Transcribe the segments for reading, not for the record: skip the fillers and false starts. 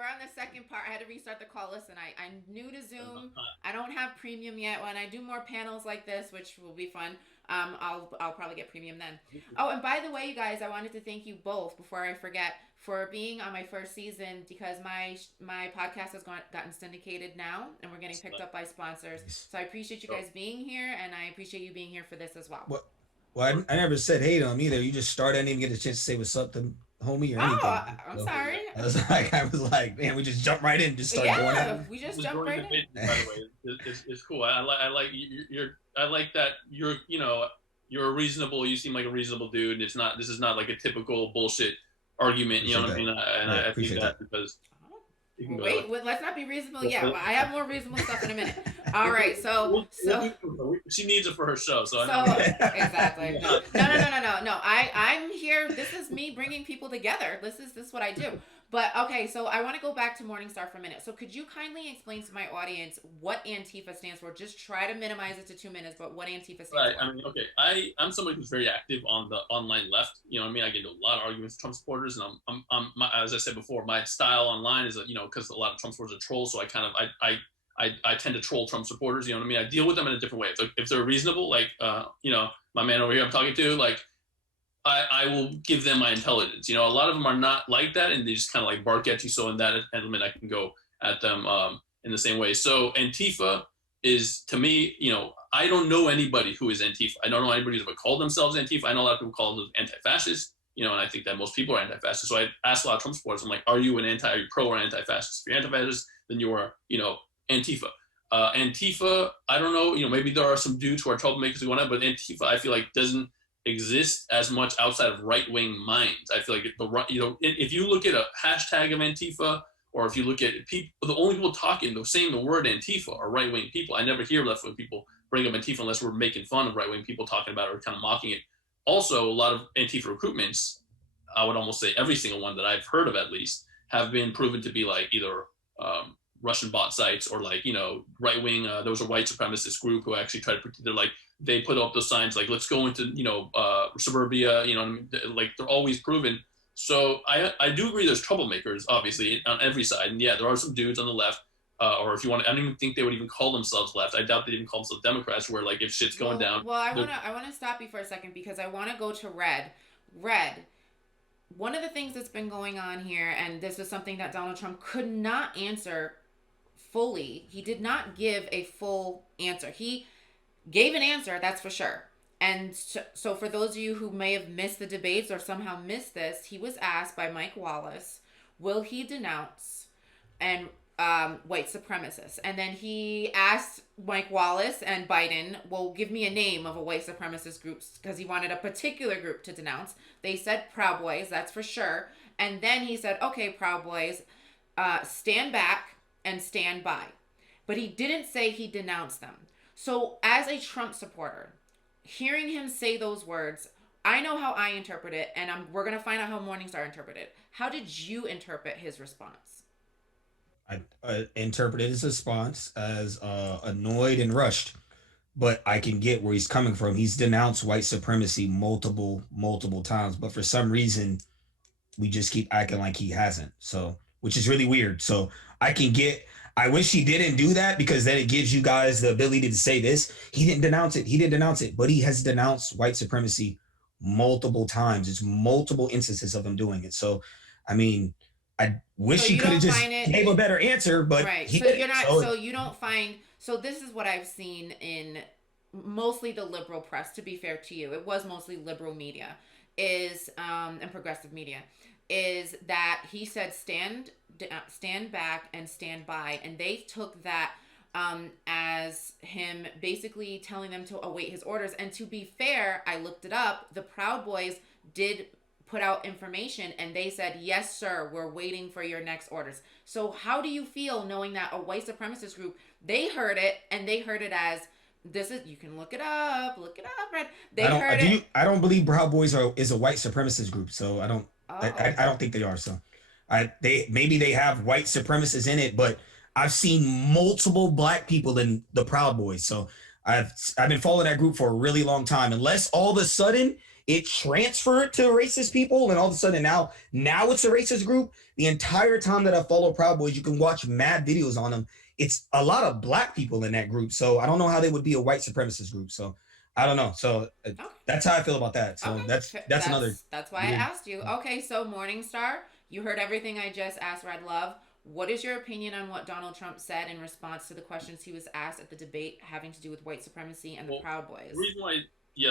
the second part. I had to restart the call. Listen, I'm new to Zoom. I don't have premium yet. When I do more panels like this, which will be fun, I'll probably get premium then. Oh, and by the way, you guys, I wanted to thank you both before I forget for being on my first season because my podcast has gotten syndicated now, and we're getting picked up by sponsors. So I appreciate you guys being here, and I appreciate you being here for this as well. Well, I never said hate on him either. You just started. I didn't even get a chance to say what's up to homie or anything. Oh, I'm So sorry. I was like, man, we just jumped right in, just started going at Yeah, it. we This just is jumped during right the in. bit, by the way. It's cool. I like I like that you're a reasonable. You seem like a reasonable dude. This is not like a typical bullshit argument. You know Appreciate what I that. mean? And Yeah, I think appreciate that that. because you can go Wait, let's not be reasonable yet. Well, I have more reasonable stuff in a minute. All right, she needs it for her show, so so exactly. yeah. No. I'm here. This is me bringing people together. This is what I do. But okay, so I want to go back to Morningstar for a minute. So could you kindly explain to my audience what Antifa stands for? Just try to minimize it to 2 minutes, but what Antifa stands Right. for? I mean, okay. I'm somebody who's very active on the online left. You know what I mean? I get into a lot of arguments with Trump supporters, and as I said before, my style online is because a lot of Trump supporters are trolls, so I tend to troll Trump supporters. You know what I mean? I deal with them in a different way. If they're reasonable, like my man over here I'm talking to, like I will give them my intelligence. A lot of them are not like that, and they just kind of like bark at you. So in that element, I can go at them in the same way. So Antifa is, to me, I don't know anybody who is Antifa. I don't know anybody who's ever called themselves Antifa. I know a lot of people call them anti-fascist. And I think that most people are anti-fascist. So I ask a lot of Trump supporters, I'm like, are you pro or anti-fascist? If you're anti-fascist, then you are, Antifa. Antifa, I don't know, maybe there are some dudes who are troublemakers going on, but Antifa, I feel like doesn't exist as much outside of right-wing minds. I feel like if you look at a hashtag of Antifa, or if you look at people, the only people saying the word Antifa are right-wing people. I never hear left-wing people bring up Antifa unless we're making fun of right-wing people talking about it or kind of mocking it. Also, a lot of Antifa recruitments, I would almost say every single one that I've heard of at least, have been proven to be like either Russian bot sites or like, right-wing, there was a white supremacist group who actually tried to, they put up those signs like, let's go into, suburbia, like they're always proven. So I do agree there's troublemakers, obviously, on every side. And yeah, there are some dudes on the left, or if you want to, I don't even think they would even call themselves left. I doubt they'd even call themselves Democrats, where like if shit's going down. Well, I wanna stop you for a second because I wanna go to red. Red. One of the things that's been going on here, and this is something that Donald Trump could not answer fully. He did not give a full answer. He gave an answer, that's for sure. And so, for those of you who may have missed the debates or somehow missed this, he was asked by Mike Wallace, will he denounce and white supremacists? And then he asked Mike Wallace and Biden, well, give me a name of a white supremacist group because he wanted a particular group to denounce. They said Proud Boys, that's for sure. And then he said, okay, Proud Boys, stand back and stand by. But he didn't say he denounced them. So, as a Trump supporter, hearing him say those words, I know how I interpret it, and we're going to find out how Morningstar interpreted it. How did you interpret his response? I interpreted his response as annoyed and rushed, but I can get where he's coming from. He's denounced white supremacy multiple times, but for some reason, we just keep acting like he hasn't. So, which is really weird. So, I can get. I wish he didn't do that because then it gives you guys the ability to say this. He didn't denounce it. He didn't denounce it, but he has denounced white supremacy multiple times. It's multiple instances of him doing it. So, I mean, I wish So he you could have don't just find it gave a better answer, but right. he So didn't. you're not. So So you don't find. So this is what I've seen in mostly the liberal press. To be fair to you, it was mostly liberal media, is and progressive media, is that he said stand back and stand by, and they took that as him basically telling them to await his orders. And to be fair, I looked it up. The Proud Boys did put out information and they said, yes, sir, we're waiting for your next orders. So how do you feel knowing that a white supremacist group, they heard it and they heard it as this is, you can look it up, Red. They heard it. I don't believe Proud Boys is a white supremacist group, so Oh, I don't think they are. So they maybe they have white supremacists in it, but I've seen multiple black people in the Proud Boys. So I've been following that group for a really long time. Unless all of a sudden it transferred to racist people, and all of a sudden now it's a racist group. The entire time that I follow Proud Boys, you can watch mad videos on them. It's a lot of black people in that group, so I don't know how they would be a white supremacist group. So I don't know. So Okay. that's how I feel about that. So Okay. that's another. That's why I asked you. Okay, so Morningstar, you heard everything I just asked Red Love. What is your opinion on what Donald Trump said in response to the questions he was asked at the debate having to do with white supremacy and the Proud Boys? The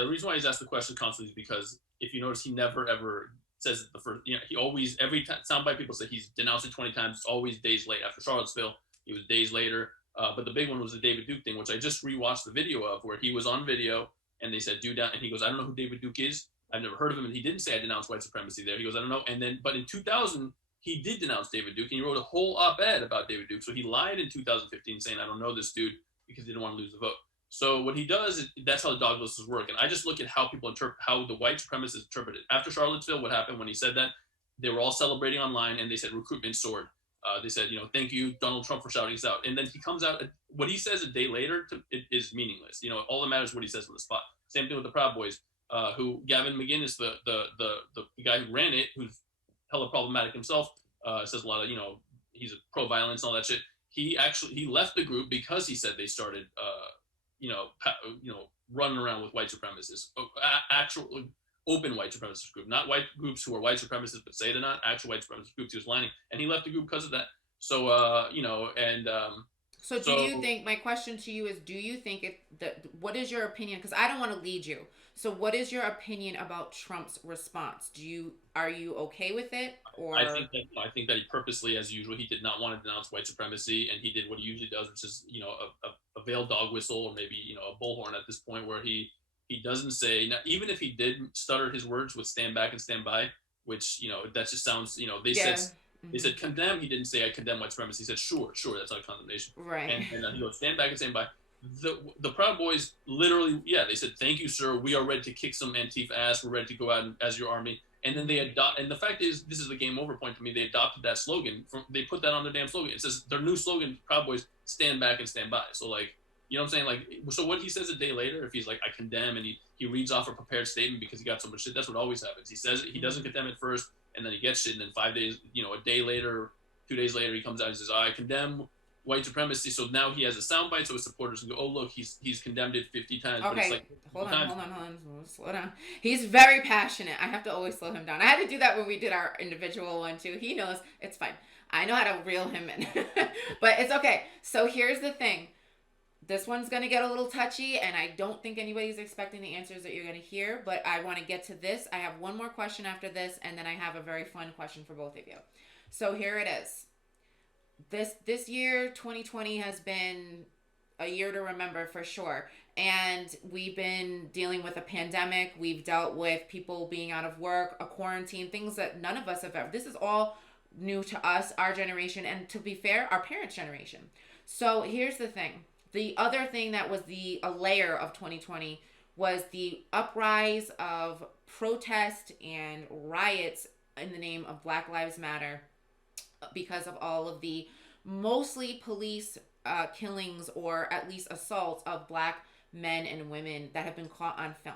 reason why he's asked the question constantly is because if you notice, he never ever says it the first. He always every time soundbite people say he's denounced it 20 times. It's always days late after Charlottesville. It was days later. But the big one was the David Duke thing, which I just rewatched the video of, where he was on video and they said, "Do down," and he goes, "I don't know who David Duke is. I've never heard of him." And he didn't say I denounced white supremacy there. He goes, "I don't know." And then, but in 2000, he did denounce David Duke, and he wrote a whole op-ed about David Duke. So he lied in 2015, saying I don't know this dude because he didn't want to lose the vote. So what he does is that's how the dog lists work. And I just look at how people interpret, how the white supremacists interpret it. After Charlottesville, what happened when he said that? They were all celebrating online, and they said recruitment soared. They said, thank you, Donald Trump, for shouting this out. And then he comes out, what he says a day later it is meaningless. All that matters is what he says on the spot. Same thing with the Proud Boys, who Gavin McInnes, the guy who ran it, who's hella problematic himself, says a lot of, he's a pro-violence and all that shit. He left the group because he said they started, running around with white supremacists, actual open white supremacist group, not white groups who are white supremacists but say they're not, actual white supremacist groups. He was lying, and he left the group because of that. So, So do you think, my question to you is, do you think what is your opinion? Because I don't want to lead you. So what is your opinion about Trump's response? Are you okay with it? Or I think that he purposely, as usual, he did not want to denounce white supremacy, and he did what he usually does, which is, a veiled dog whistle, or maybe, a bullhorn at this point, where he doesn't say, now, even if he did stutter his words with stand back and stand by, which, that just sounds, they said condemn. He didn't say I condemn white supremacy. He said sure, that's not a condemnation. Right. And he goes stand back and stand by. The Proud Boys literally, they said thank you, sir. We are ready to kick some Antifa ass. We're ready to go out as your army. And then they adopt. And the fact is, this is the game over point for me. They adopted that slogan. They put that on their damn slogan. It says their new slogan, Proud Boys, stand back and stand by. So like, you know what I'm saying? Like, so what he says a day later, if he's like, I condemn, and he reads off a prepared statement because he got so much shit, that's what always happens. He says it, he doesn't condemn it first, and then he gets shit, and then 5 days, a day later, 2 days later, he comes out and says, I condemn white supremacy. So now he has a soundbite, so his supporters can go, oh, look, he's condemned it 50 times. Okay, but it's like, hold on. Slow down. He's very passionate. I have to always slow him down. I had to do that when we did our individual one, too. He knows. It's fine. I know how to reel him in. But it's okay. So here's the thing. This one's going to get a little touchy, and I don't think anybody's expecting the answers that you're going to hear, but I want to get to this. I have one more question after this, and then I have a very fun question for both of you. So here it is. This year, 2020, has been a year to remember for sure. And we've been dealing with a pandemic. We've dealt with people being out of work, a quarantine, things that none of us have ever. This is all new to us, our generation, and to be fair, our parents' generation. So here's the thing. The other thing that was a layer of 2020 was the uprise of protest and riots in the name of Black Lives Matter because of all of the mostly police killings, or at least assaults of Black men and women that have been caught on film.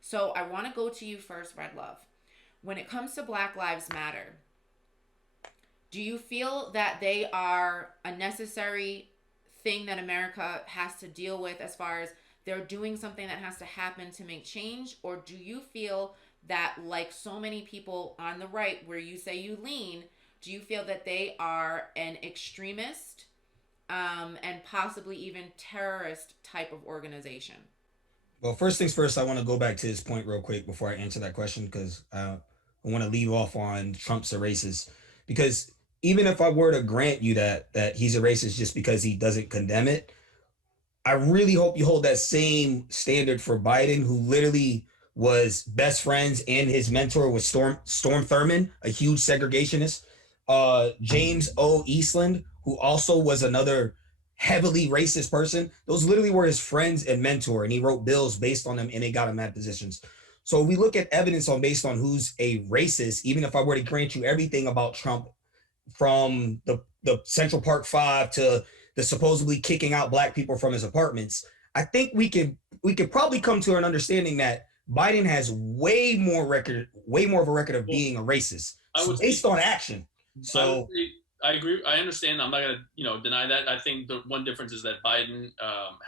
So I want to go to you first, Red Love. When it comes to Black Lives Matter, do you feel that they are a necessary thing that America has to deal with, as far as they're doing something that has to happen to make change? Or do you feel that, like so many people on the right, where you say you lean, do you feel that they are an extremist and possibly even terrorist type of organization? Well, first things first, I want to go back to this point real quick before I answer that question, because I want to leave off on Trump's a racist. Because even if I were to grant you that he's a racist just because he doesn't condemn it, I really hope you hold that same standard for Biden, who literally was best friends, and his mentor was Storm Thurmond, a huge segregationist. James O. Eastland, who also was another heavily racist person. Those literally were his friends and mentor, and he wrote bills based on them, and they got him at positions. So we look at evidence based on who's a racist. Even if I were to grant you everything about Trump, from the Central Park 5 to the supposedly kicking out Black people from his apartments, I think we could probably come to an understanding that Biden has way more of a record of Well, being a racist. I So would say based on action. I would So say I agree. I understand. I'm not gonna, deny that. I think the one difference is that Biden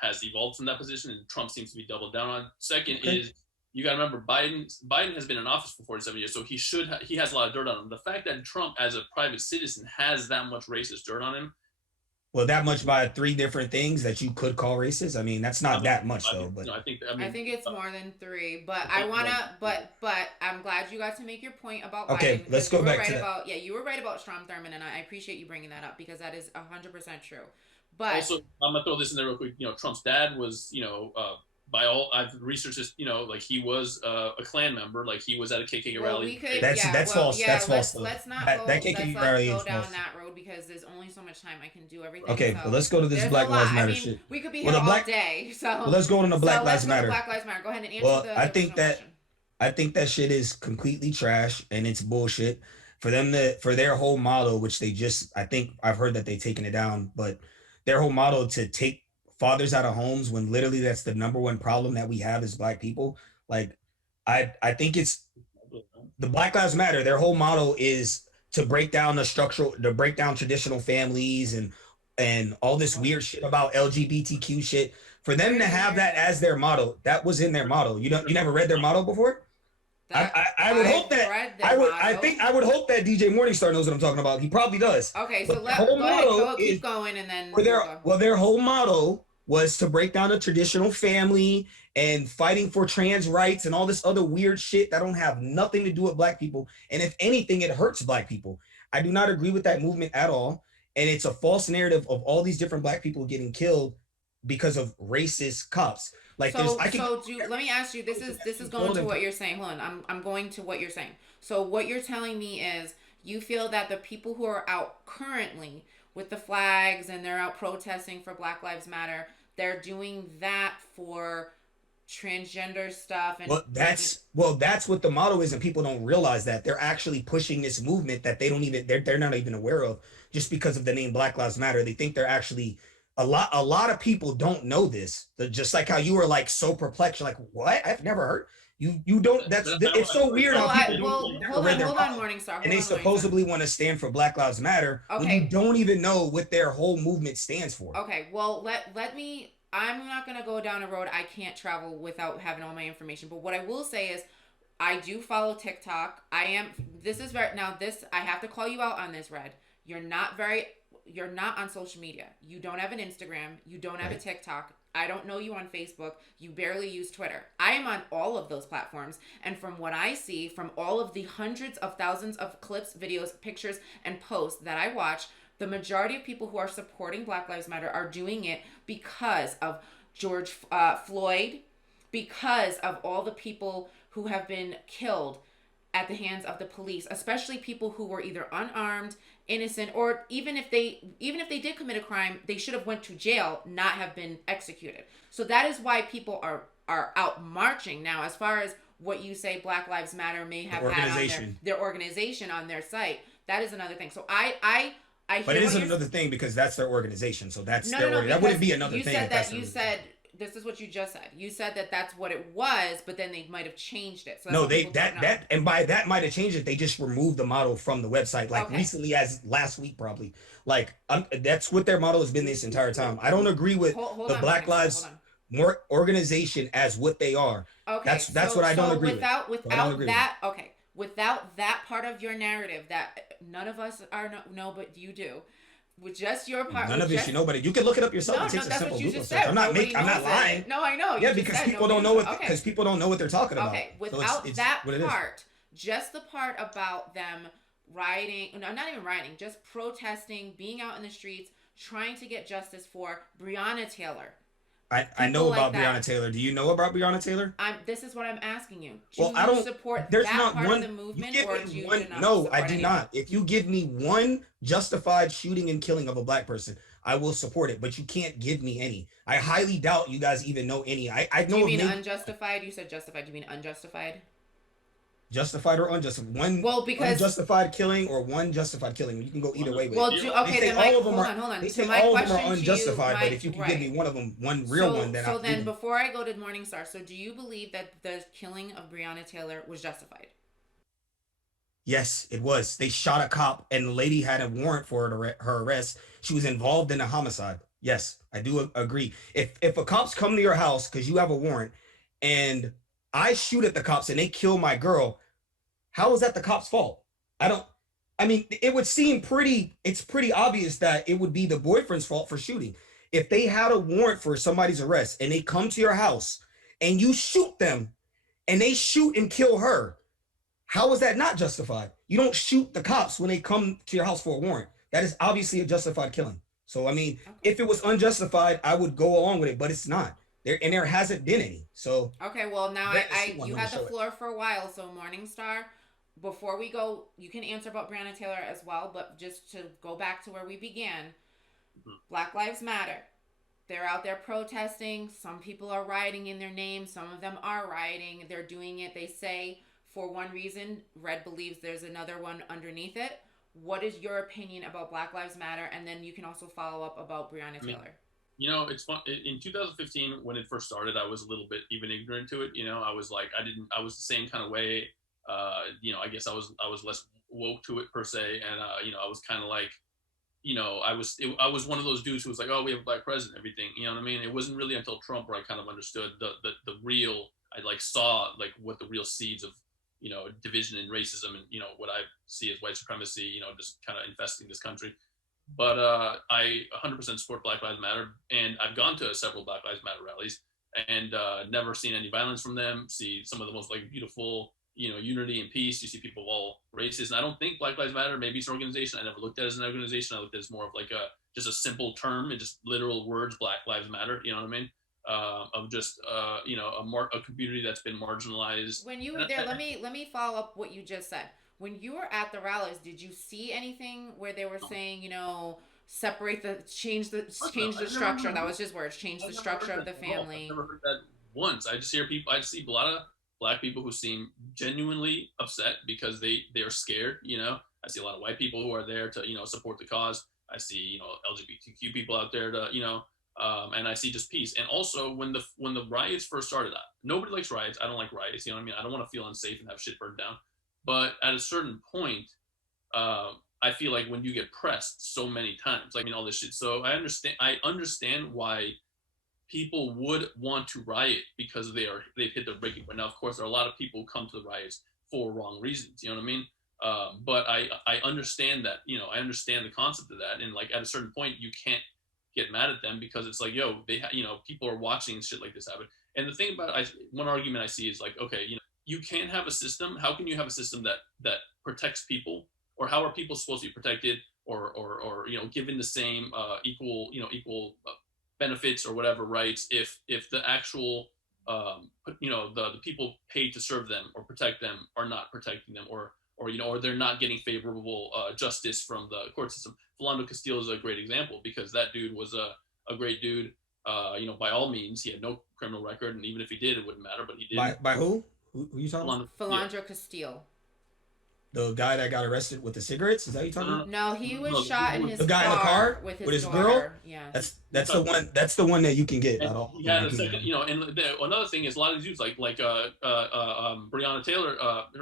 has evolved from that position, and Trump seems to be doubled down on. Second okay. is you got to remember Biden has been in office for 47 years, so he has a lot of dirt on him. The fact that Trump, as a private citizen, has that much racist dirt on him. Well, that much by three different things that you could call racist. I mean, that's not that much though, but I think. I think it's more than three, but I I think like, wanna, but I'm glad you got to make your point about okay, Biden let's because go you were back right to that. about, yeah, you were right about Strom Thurmond, and I appreciate you bringing that up because that is 100% true. But also, I'm gonna throw this in there real quick. Trump's dad was, by all I've researched this, like he was a Klan member, like he was at a KKK well, rally. we could, That's yeah, that's well, false. yeah. That's false. Let's not That go. that Let's KKK not rally go is down false. that road because there's only so much time I can do everything. Okay, So but let's go to this there's Black a lot. Lives I Matter mean, shit. we could be Well, here the all black. day. So Well, let's go on the Black Lives let's go to Matter. Black Lives Matter. Go ahead and answer Well, the I think original that question. I think that shit is completely trash and it's bullshit. For them for their whole model, which they just I think I've heard that they've taken it down, but their whole model to take fathers out of homes when literally that's the number one problem that we have as black people. Like I think it's the Black Lives Matter, their whole model is to break down to break down traditional families and all this weird shit about LGBTQ shit. For them to have that as their model, that was in their model. You never read their model before? That I would hope I've that read their I motto. think I would hope that DJ Morningstar knows what I'm talking about. He probably does. Okay, so But their let whole go ahead, motto is keep going, and then for we'll their go. well, their whole motto was to break down the traditional family and fighting for trans rights and all this other weird shit that don't have nothing to do with black people. And if anything, it hurts black people. I do not agree with that movement at all. And it's a false narrative of all these different black people getting killed because of racist cops. Like So I can let me ask you. This is going to what you're saying. Hold on, I'm going to what you're saying. So what you're telling me is you feel that the people who are out currently with the flags and they're out protesting for Black Lives Matter, they're doing that for transgender stuff and that's what the motto is, and people don't realize that they're actually pushing this movement that they're not even aware of just because of the name Black Lives Matter. They think they're actually a lot of people don't know this. Just like how you were like so perplexed, you're like, what? I've never heard. You don't. It's so weird how people never read their hold on, motto, Morningstar. and they supposedly want to stand for Black Lives Matter when you don't even know what their whole movement stands for. Okay, well let me. I'm not gonna go down a road I can't travel without having all my information. But what I will say is, I do follow TikTok. I am. This is very now. This I have to call you out on this, Red. You're not very. You're not on social media. You don't have an Instagram. You don't have a TikTok. I don't know you on Facebook. You barely use Twitter. I am on all of those platforms. And from what I see, from all of the hundreds of thousands of clips, videos, pictures, and posts that I watch, the majority of people who are supporting Black Lives Matter are doing it because of George Floyd, because of all the people who have been killed at the hands of the police, especially people who were either unarmed, innocent, or even if they did commit a crime, they should have went to jail, not have been executed. So that is why people are out marching now. As far as what you say, Black Lives Matter may have had on their organization on their site, that is another thing. So I but it isn't another thing because that's their organization. So that's no, that wouldn't be another you thing. Said that you said this is what you just said. You said that that's what it was, but then they might have changed it. So no, that and by that might have changed it. They just removed the model from the website, like recently as last week probably. Like that's what their model has been this entire time. I don't agree with the Black Lives more organization as what they are. Okay, that's what I don't agree with. Without that part of your narrative that none of us know, but you do. With just your part, none of us, but you can look it up yourself. It takes a simple Google search. I'm not lying. No, I know. Yeah, because people don't know what they're talking about. Okay, without that part, just the part about them rioting, no, not even rioting, just protesting, being out in the streets, trying to get justice for Breonna Taylor. I know about Breonna Taylor. Do you know about Breonna Taylor? This is what I'm asking you. I don't support there's that not part one, of the movement, or do you no, I do not. If you give me one justified shooting and killing of a black person, I will support it. But you can't give me any. I highly doubt you guys even know any. I know. Do you mean unjustified? You said justified. Do you mean unjustified? Justified or unjustified? One Well, because unjustified killing or one justified killing. You can go either way with it. well, They okay, say then my all of them hold are. on, hold on. They So say my all of them are question to you, unjustified. But my if you can give me right. one of them, one real one, then So I'll then even. before I go to Morningstar, so do you believe that the killing of Breonna Taylor was justified? Yes, it was. They shot a cop, and the lady had a warrant for her arrest. She was involved in a homicide. Yes, I do agree. If a cops come to your house because you have a warrant, and I shoot at the cops and they kill my girl, how is that the cop's fault? I don't. I mean, it would seem pretty. It's pretty obvious that it would be the boyfriend's fault for shooting. If they had a warrant for somebody's arrest and they come to your house and you shoot them and they shoot and kill her, how is that not justified? You don't shoot the cops when they come to your house for a warrant. That is obviously a justified killing. So I mean, Okay. if it was unjustified, I would go along with it, but it's not. There hasn't been any. So Okay, well now that's I one. you Let me had the show it. floor for a while, so Morningstar. Before we go, you can answer about Breonna Taylor as well, but just to go back to where we began, Black Lives Matter. They're out there protesting. Some people are rioting in their name. Some of them are rioting. They're doing it, they say, for one reason. Red believes there's another one underneath it. What is your opinion about Black Lives Matter? And then you can also follow up about Breonna Taylor. You know, it's fun. In 2015, when it first started, I was a little bit even ignorant to it. You know, I was like, I was the same kind of way. You know, I guess I was less woke to it per se, and you know, I was kind of like, you know, I was one of those dudes who was like, oh, we have a black president, everything. You know what I mean? It wasn't really until Trump where I kind of understood the real. I like saw like what the real seeds of, you know, division and racism and, you know, what I see as white supremacy, you know, just kind of infesting this country. But I 100% support Black Lives Matter, and I've gone to several Black Lives Matter rallies and never seen any violence from them. See some of the most like beautiful, you know, unity and peace. You see people of all races, and I don't think Black Lives Matter. Maybe it's an organization. I never looked at it as an organization. I looked at it as more of like a just a simple term and just literal words. Black Lives Matter. You know what I mean? Of just you know, a community that's been marginalized. When you were there, let me follow up what you just said. When you were at the rallies, did you see anything where they were saying, you know, separate the change the structure? That was just words. Change the structure of the family. I've never heard that once. I just hear people. I see a lot of black people who seem genuinely upset because they are scared. You know, I see a lot of white people who are there to, you know, support the cause. I see, you know, LGBTQ people out there to, you know, and I see just peace. And also when the riots first started, nobody likes riots. I don't like riots. You know what I mean? I don't want to feel unsafe and have shit burned down. But at a certain point, I feel like when you get pressed so many times, like, I mean, all this shit. So I understand why people would want to riot because they've hit their breaking point. Now, of course, there are a lot of people who come to the riots for wrong reasons. You know what I mean? But I understand that. You know, I understand the concept of that. And like at a certain point, you can't get mad at them because it's like, yo, you know, people are watching shit like this happen. And the thing about one argument I see is like, okay, you know, you can't have a system. How can you have a system that protects people, or how are people supposed to be protected, or you know, given the same equal benefits or whatever rights if the actual you know, the people paid to serve them or protect them are not protecting them, or you know, or they're not getting favorable justice from the court system. Philando Castile is a great example because that dude was a great dude. You know, by all means, he had no criminal record, and even if he did, it wouldn't matter. But he did. By who? Who you talking about? Philandro Castile. The guy that got arrested with the cigarettes? Is that you talking about? No, he was shot in his the guy car in the car with his daughter. girl. Yeah, That's the one. That's the one that you can get. He had a second, you know. And another thing is a lot of dudes like Breonna Taylor,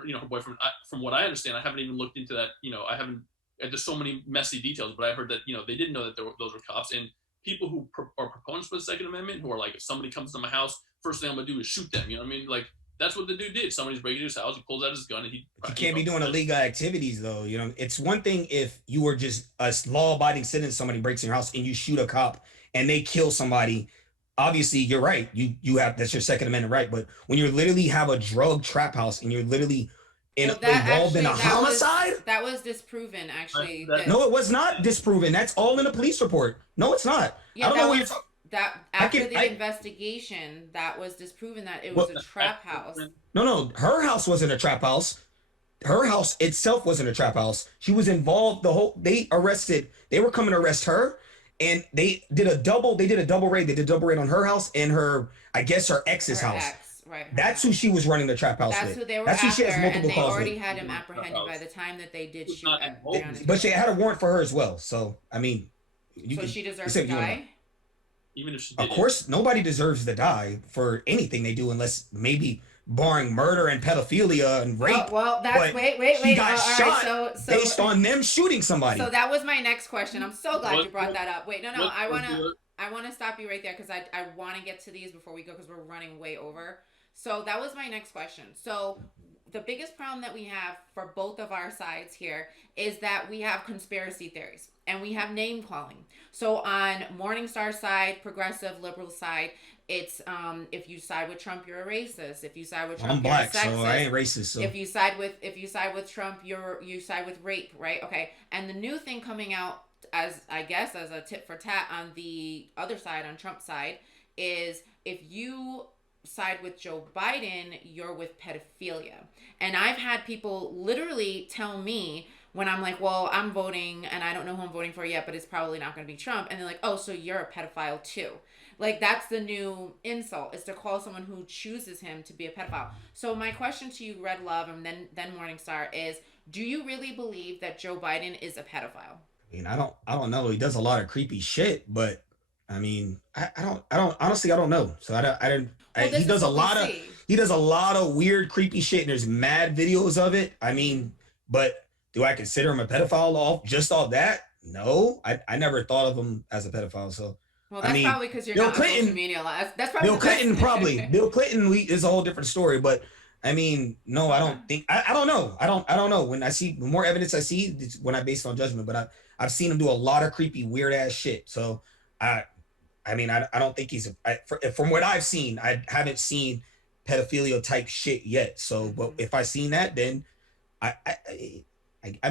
you know, her boyfriend. From what I understand, I haven't even looked into that. You know, I haven't. There's so many messy details, but I heard that, you know, they didn't know that those were cops. And people who are proponents for the Second Amendment, who are like, if somebody comes to my house, first thing I'm gonna do is shoot them. You know what I mean? Like, that's what the dude did. Somebody's breaking into his house. He pulls out his gun and he can't be doing illegal activities though. You know, it's one thing if you were just a law-abiding citizen, somebody breaks in your house and you shoot a cop and they kill somebody. Obviously, you're right. You have, that's your Second Amendment right. But when you literally have a drug trap house and you're literally involved in a homicide, that was disproven. Actually, no, it was not disproven. That's all in the police report. No, it's not. Yeah, I don't know what you're talking. That after the investigation, that was disproven that it was a trap house. No, her house wasn't a trap house. Her house itself wasn't a trap house. She was involved. They were coming to arrest her, and they did a double raid. They did a double raid on her house and I guess her ex's house. right. That's who she was running the trap house That's with. who they were That's who she after, has and multiple they calls with. already had him apprehended by the time that they did Was shoot not at involved. Breonna's But she grave. had a warrant for her as well. So I mean, you So can she you deserves say to what you want to. die. Even if she Of did it, course, nobody deserves to die for anything they do, unless maybe barring murder and pedophilia and rape. Well, that's But wait. she got All right, shot based on them shooting somebody. so that was my next question. I'm so glad you brought what, that up. Wait, no, what, I wanna stop you right there because I want to get to these before we go because we're running way over. So that was my next question. So the biggest problem that we have for both of our sides here is that we have conspiracy theories and we have name calling. So on Morningstar's side, progressive liberal side, it's if you side with Trump, you're a racist. If you side with Trump, I'm black, you're a sexist. so I ain't racist. So If you side with Trump, you side with rape, right? Okay. And the new thing coming out as I guess as a tit for tat on the other side, on Trump's side, is if you side with Joe Biden, you're with pedophilia. And I've had people literally tell me when I'm like, well, I'm voting and I don't know who I'm voting for yet, but it's probably not going to be Trump. And they're like, oh, so you're a pedophile too. Like that's the new insult is to call someone who chooses him to be a pedophile. So my question to you, Red Love, and then Morningstar is, do you really believe that Joe Biden is a pedophile? I mean, I don't know. He does a lot of creepy shit, but I mean, I don't honestly, I don't know. So I didn't. Well, He this does is a what we lot of see. he does a lot of weird, creepy shit, and there's mad videos of it. I mean, but do I consider him a pedophile off that? No, I never thought of him as a pedophile. So Well, I that's mean, probably because you're Bill not on social Clinton, media a lot. That's probably Bill the best. Clinton probably Bill Clinton is a whole different story. But I mean, no, I Okay. don't think I don't know. I don't know. When I see the more evidence I see, it's when I base it on judgment. But I've seen him do a lot of creepy, weird ass shit. So I I mean, I don't think he's from what I've seen. I haven't seen pedophilia type shit yet. So, but Mhm. if I seen that, then I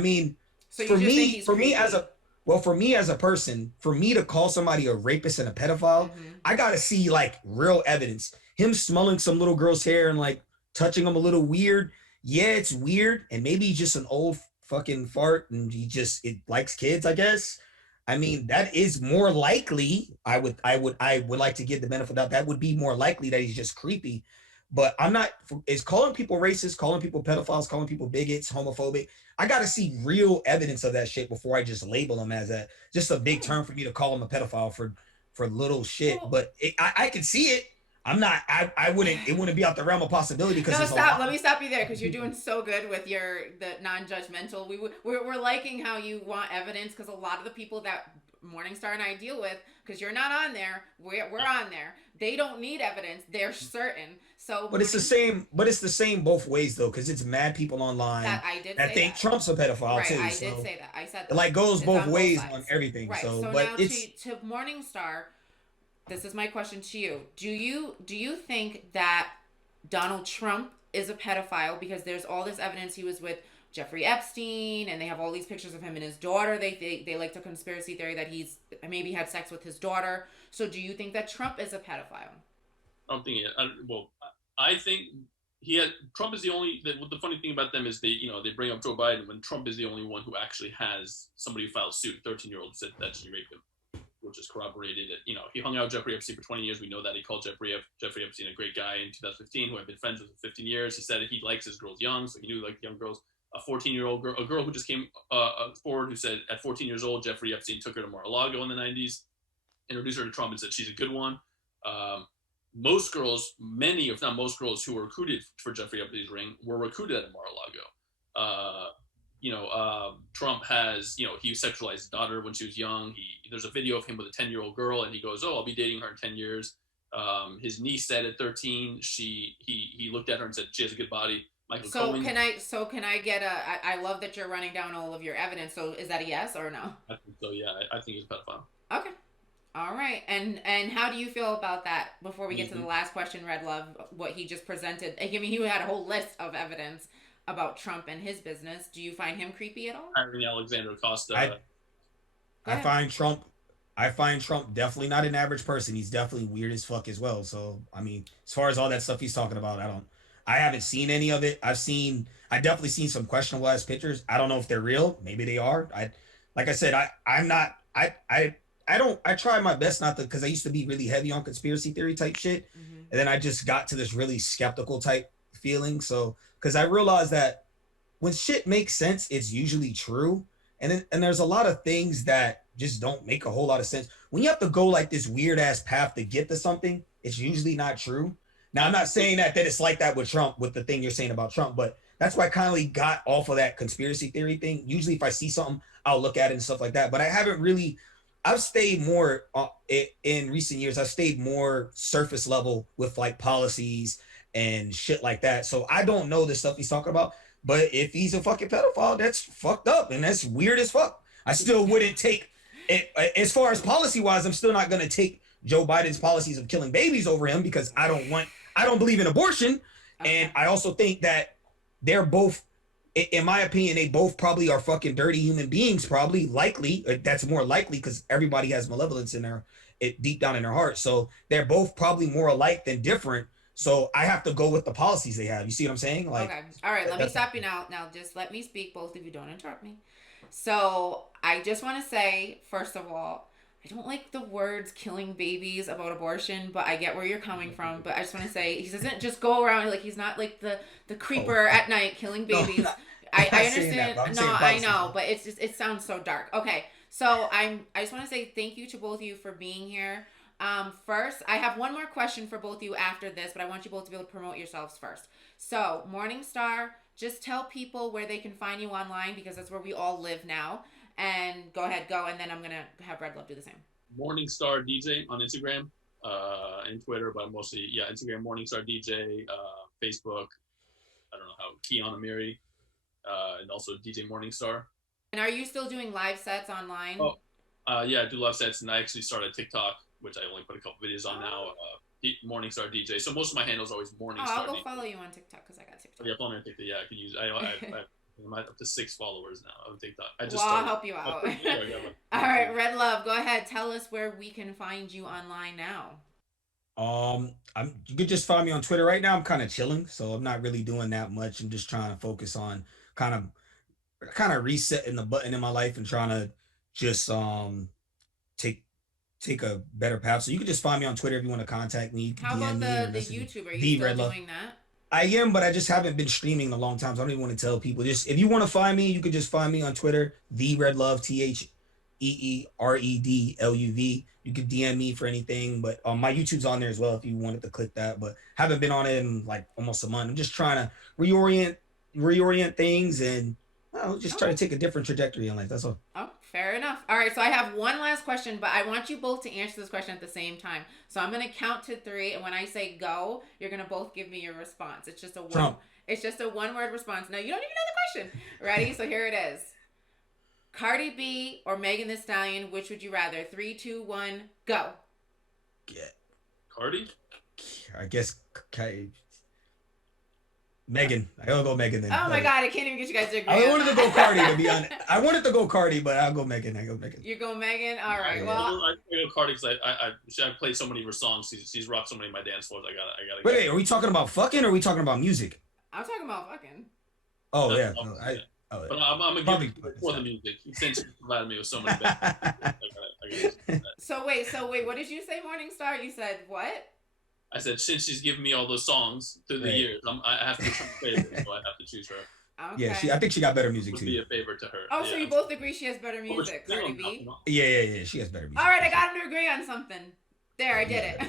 mean, So you just think he's for me as creepy. a well, for me as a person, for me to call somebody a rapist and a pedophile, Mhm. I gotta see like real evidence. Him smelling some little girl's hair and like touching them a little weird. Yeah, it's weird, and maybe he's just an old fucking fart, and it likes kids, I guess. I mean, that is more likely. I would like to give the benefit of that. That would be more likely that he's just creepy. But I'm not. Is calling people racist, calling people pedophiles, calling people bigots, homophobic. I got to see real evidence of that shit before I just label them as a just a big term for me to call him a pedophile for little shit. Well, But I can see it. I'm not. I wouldn't. It wouldn't be out the realm of possibility because no, there's a stop. lot. Let me stop you there because you're doing so good with the non-judgmental. We're liking how you want evidence because a lot of the people that Morningstar and I deal with, because you're not on there, we're on there. They don't need evidence. They're certain. So, But it's the same. But it's the same both ways though, because it's mad people online that I did that say think that. Trump's a pedophile Right, too. I So did say that. I said it that. like goes It's both on both ways sides. on everything. Right. So, So but now it's to Morningstar, this is my question to you. Do you think that Donald Trump is a pedophile because there's all this evidence he was with Jeffrey Epstein and they have all these pictures of him and his daughter. They like to conspiracy theory that he's maybe had sex with his daughter. So do you think that Trump is a pedophile? I don't think I think Trump is the only. The funny thing about them is they bring up Joe Biden when Trump is the only one who actually has somebody who filed suit. 13-year-old said that she raped him, which is corroborated. He hung out with Jeffrey Epstein for 20 years. We know that he called Jeffrey Epstein a great guy in 2015, who had been friends with for 15 years. He said he likes his girls young, so he knew like young girls. A 14-year-old girl, a girl who just came forward, who said at 14 years old, Jeffrey Epstein took her to Mar-a-Lago in the 90s, introduced her to Trump, and said she's a good one. Most girls, many if not most girls who were recruited for Jeffrey Epstein's ring were recruited at Mar-a-Lago. Trump has, he sexualized his daughter when she was young. There's a video of him with a 10-year-old girl, and he goes, "Oh, I'll be dating her in 10 years." His niece said at 13, he looked at her and said she has a good body. Michael Cohen. Can I get I love that you're running down all of your evidence. So is that a yes or no? I think so. Yeah, I think he's a pedophile. Okay. All right. And how do you feel about that before we get to the last question, Red Love, what he just presented? I mean, he had a whole list of evidence about Trump and his business. Do you find him creepy at all? Hiring Alexander Acosta. I find Trump definitely not an average person. He's definitely weird as fuck as well. So I mean, as far as all that stuff he's talking about, I haven't seen any of it. I definitely seen some questionable ass pictures. I don't know if they're real. Maybe they are. Like I said, I'm not. I try my best not to, because I used to be really heavy on conspiracy theory type shit, and then I just got to this really skeptical type feeling. So because I realized that when shit makes sense, it's usually true. And there's a lot of things that just don't make a whole lot of sense. When you have to go like this weird ass path to get to something, it's usually not true. Now I'm not saying that it's like that with Trump, with the thing you're saying about Trump, but that's why I kind of got off of that conspiracy theory thing. Usually if I see something, I'll look at it and stuff like that. But I haven't really, I've stayed more in recent years. I've stayed more surface level with like policies and shit like that. So I don't know the stuff he's talking about. But if he's a fucking pedophile, that's fucked up and that's weird as fuck. I still wouldn't take it as far as policy wise. I'm still not going to take Joe Biden's policies of killing babies over him because I don't believe in abortion. And I also think that they're both, in my opinion, they both probably are fucking dirty human beings. Probably likely that's more likely because everybody has malevolence in their deep down in their heart. So they're both probably more alike than different. So I have to go with the policies they have. You see what I'm saying? Like, okay. All right. Let me stop you now. Now, just let me speak. Both of you don't interrupt me. So I just want to say, first of all, I don't like the words killing babies about abortion, but I get where you're coming from. But I just want to say he doesn't just go around like he's not like the creeper at night killing babies. No, I understand. No, I know, but it's just it sounds so dark. Okay. So I just want to say thank you to both of you for being here. First, I have one more question for both of you after this, but I want you both to be able to promote yourselves first. So, Morningstar, just tell people where they can find you online because that's where we all live now. And go ahead, and then I'm gonna have Red Love do the same. Morningstar DJ on Instagram, and Twitter, but mostly Instagram Morningstar DJ, Facebook. I don't know how Keon Amiri, and also DJ Morningstar. And are you still doing live sets online? Oh, yeah, I do live sets, and I actually started TikTok, which I only put a couple videos on now. Morningstar DJ. So most of my handles are always Morningstar. I'll go DJ. Follow you on TikTok because I got TikTok. Yeah, follow me on TikTok. Yeah, I could use. I'm up to 6 followers now on TikTok. I'll help you out. All right, Red Love, go ahead. Tell us where we can find you online now. You could just find me on Twitter right now. I'm kind of chilling, so I'm not really doing that much. I'm just trying to focus on kind of resetting the button in my life and trying to just take a better path. So you can just find me on Twitter if you want to contact me. How about the YouTube? Are you still doing that? I am, but I just haven't been streaming in a long time, so I don't even want to tell people. Just if you want to find me, you can just find me on Twitter, the Red Love, TheeRedLuv. You can DM me for anything, but my YouTube's on there as well if you wanted to click that. But haven't been on it in like almost a month. I'm just trying to reorient things and just try to take a different trajectory in life. That's all. Oh, fair enough. All right, so I have one last question, but I want you both to answer this question at the same time. So I'm gonna count to 3, and when I say go, you're gonna both give me your response. It's just a one-word response. No, you don't even know the question. Ready? So here it is. Cardi B or Megan Thee Stallion, which would you rather? 3, 2, 1, go. Yeah. Cardi? I guess Megan. I gotta go Megan then. Oh my God, I can't even get you guys to agree. I wanted to go Cardi, to be honest. I wanted to go Cardi, but I'll go Megan. You go Megan? All right. Well, I go Cardi because I played so many of her songs. She's rocked so many of my dance floors. I gotta. Wait, are we talking about fucking or are we talking about music? I'm talking about fucking. Oh yeah. But I'm gonna give it for the music since you provided me with so many. So wait. What did you say, Morningstar? You said what? I said, since she's given me all those songs through the years, I have to choose a favorite, so I have to choose her. Okay. Yeah, I think she got better music too. Would be a favor to her. Oh, so you both agree she has better music, Cardi B? Yeah, she has better music. All right, I got him to agree on something. There, I did it.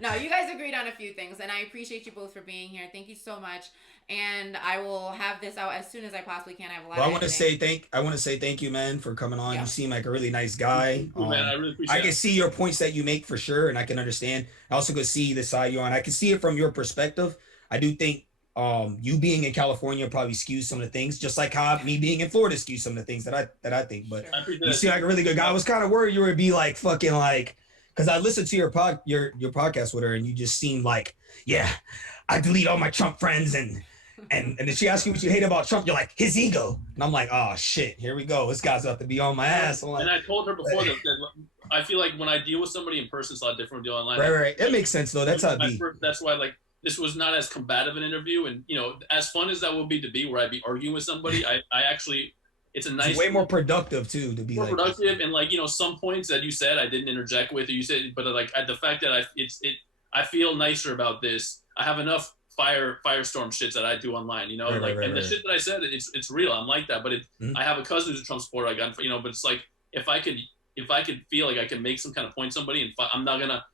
No, you guys agreed on a few things, and I appreciate you both for being here. Thank you so much. And I will have this out as soon as I possibly can. I have a lot. I want to say thank you, man, for coming on. Yeah. You seem like a really nice guy. Man, I really appreciate it. I can see your points that you make for sure, and I can understand. I also could see the side you're on. I can see it from your perspective. I do think you being in California probably skews some of the things, just like how me being in Florida skews some of the things that I think. But you seem like a really good guy. I was kind of worried you would be like fucking like, because I listened to your podcast with her, and you just seemed like, yeah, I delete all my Trump friends and then she asked you what you hate about Trump. You're like, his ego. And I'm like, oh shit, here we go. This guy's about to be on my ass. Like, and I told her before that I feel like when I deal with somebody in person, it's a lot different than online. Right. It makes sense though. That's how it be. That's why like this was not as combative an interview, and as fun as that would be to be, where I'd be arguing with somebody, I actually it's a It's nice way more productive too to be more like productive, and like, you know, some points that you said I didn't interject with, or you said, but like the fact that I feel nicer about this. I have enough firestorm shits that I do online, you know, right, right, like, right, and the right. shit that I said, it's real. I'm like that, but Mhm. I have a cousin who's a Trump supporter. I got, you know, but it's like if I could feel like I can make some kind of point to somebody, and I'm not gonna.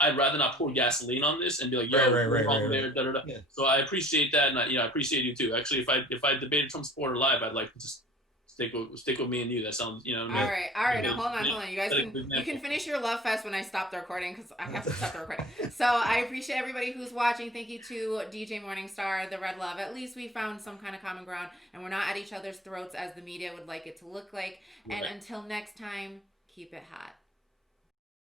I'd rather not pour gasoline on this and be like, Right, "Yo, right, you're right, right, wrong right. there." Da, da, da. Yeah. So I appreciate that, and I appreciate you too. Actually, if I debated Trump supporter live, I'd like to just stick with me and you. That sounds, you know what I All mean? Right. right, all right. Now hold on. You guys Set a can good you can example. finish your love fest when I stop the recording because I have to stop the recording. So I appreciate everybody who's watching. Thank you to DJ Morningstar, the Red Love. At least we found some kind of common ground, and we're not at each other's throats as the media would like it to look like. And Right. until next time, keep it hot.